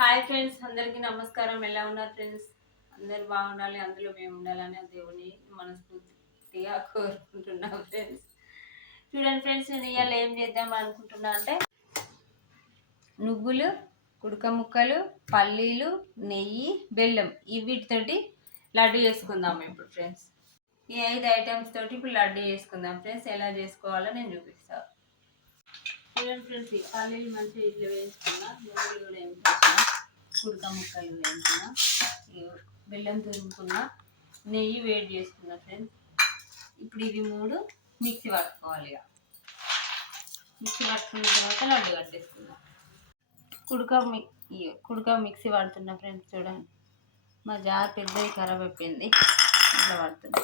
Hi friends అందరికీ నమస్కారం. ఎలా ఉన్నారు ఫ్రెండ్స్ అందరు బాగుండాలి అందులో మేము ఉండాలని దేవుని మనస్ఫూర్తిగా కోరుకుంటున్నాం ఫ్రెండ్స్ చూడండి ఫ్రెండ్స్ నేను ఇవాళ ఏం చేద్దాం అనుకుంటున్నా అంటే నువ్వులు కుడక ముక్కలు పల్లీలు నెయ్యి బెల్లం ఈ వీటితోటి లడ్డు చేసుకుందాం ఇప్పుడు ఫ్రెండ్స్ ఈ ఐదు ఐటమ్స్ తోటి ఇప్పుడు లడ్డు చేసుకుందాం ఫ్రెండ్స్ ఎలా చేసుకోవాలో నేను చూపిస్తాను చూడండి ఫ్రెండ్స్ ఈ పల్లీలు మంచిగా ఇట్లా వేసుకున్నా నువ్వులు కూడా వేయించుకున్నా. కుడక ముక్కలు వేసుకున్నా ఇగో బెల్లం తురుముకున్నా. నెయ్యి వేడి చేసుకున్నా ఫ్రెండ్స్ ఇప్పుడు ఇవి మూడు. మిక్సీ పట్టుకోవాలి ఇక. మిక్సీ పట్టుకున్న తర్వాత లడ్డు కట్టేసుకుందాం. కుడక మి ఇగో కుడక మిక్సీ పడుతున్నా ఫ్రెండ్స్ చూడండి. మా జార్ పెద్దది ఖరాబ్ అయిపోయింది. ఇట్లా పడుతుంది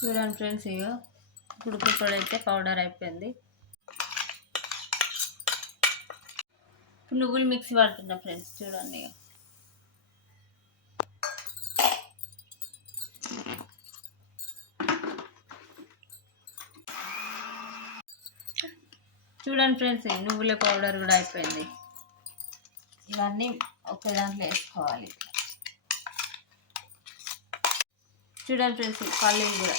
చూడండి ఫ్రెండ్స్ ఇగో కుడుకు పొడి అయితే పౌడర్ అయిపోయింది. నువ్వులు మిక్సీ పడుతున్నా ఫ్రెండ్స్ చూడండి చూడండి ఫ్రెండ్స్ నువ్వుల పౌడర్ కూడా అయిపోయింది. ఇవన్నీ ఒక దాంట్లో వేసుకోవాలి. చూడండి ఫ్రెండ్స్ పల్లీలు కూడా.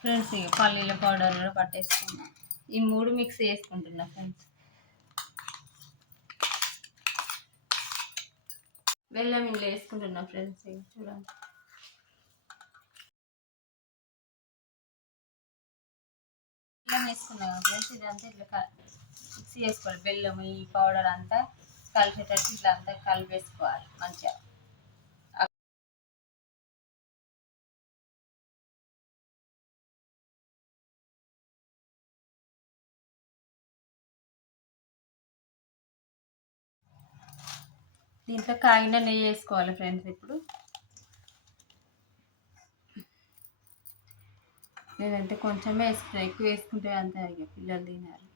ఫ్రెండ్స్ ఇక పల్లీల పౌడర్ కూడా పట్టేసుకున్నా. ఈ మూడు మిక్స్ చేసుకుంటున్నా ఫ్రెండ్స్. బెల్లం ఇంట్లో వేసుకుంటున్నా ఫ్రెండ్స్ ఇక చూడండి. బెల్లం వేసుకున్నాం ఫ్రెండ్స్ ఇదంతా ఇట్లా మిక్స్ చేసుకోవాలి. బెల్లం ఈ పౌడర్ అంతా కలిసేటట్టు ఇట్లా అంతా కలిపేసుకోవాలి మంచిగా. దీంట్లో కాగిన నెయ్యి వేసుకోవాలి ఫ్రెండ్స్ ఇప్పుడు. లేదంటే కొంచెమే వేసుకుంటా ఎక్కువ వేసుకుంటే అంత ఇక పిల్లలు తినారు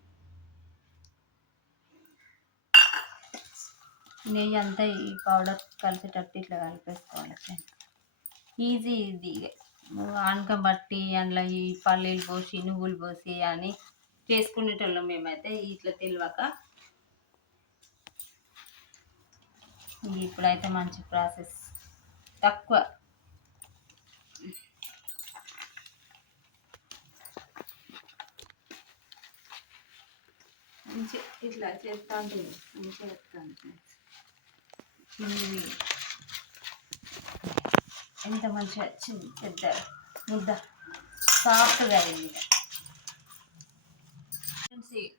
నెయ్యి అంతా ఈ పౌడర్ కలిసేటట్టు ఇట్లా కలిపేసుకోవాలి ఫ్రెండ్స్. ఈజీ ఇది ఆనకం బట్టి అందులో ఈ పల్లీలు పోసి నువ్వులు పోసి అని చేసుకునేటోళ్ళం మేమైతే. ఇట్లా తెలియక ఇప్పుడైతే మంచి ప్రాసెస్. తక్కువ. మంచి ఇట్లా చేస్తా ఉంటుంది. మంచిగా చెప్తాను కిందివి. ఎంత మంచిగా వచ్చింది పెద్ద ముద్ద. సాఫ్ట్గా అయింది.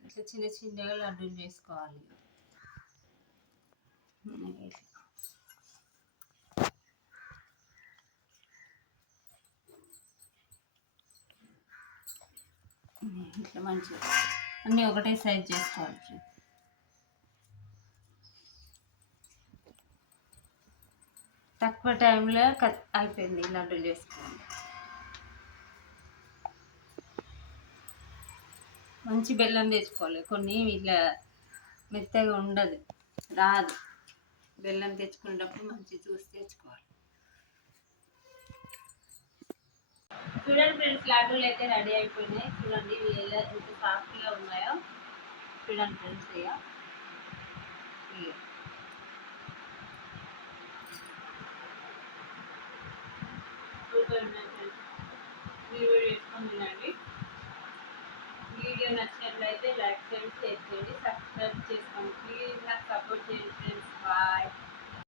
ఇట్లా చిన్న చిన్నగా లడ్డూలు చేసుకోవాలి. ఇట్లా. మంచిగా అన్నీ ఒకటే సైజ్ చేసుకోవాలి ఫ్రెండ్స్. తక్కువ టైంలో కట్ అయిపోయింది లడ్డూలు చేసుకోండి మంచి బెల్లం తెచ్చుకోవాలి కొన్ని ఇట్లా మెత్తగా ఉండదు రాదు బెల్లం తెచ్చుకునేటప్పుడు మంచి చూసి తెచ్చుకోవాలి. చూడండి ఫ్రెండ్స్ లడ్డూలు అయితే రెడీ అయిపోయినాయి. చూడండి ఇవి ఎలా ఎంత సాఫ్ట్గా ఉన్నాయో. చూడండి ఫ్రెండ్స్ ఇక ఉన్నాయి వీడియో నచ్చినట్లయితే లైక్ చేయండి షేర్ చేయండి సబ్స్క్రైబ్ చేసుకోండి. ప్లీజ్ నాకు సపోర్ట్ చేయండి ఫ్రెండ్స్. బాయ్.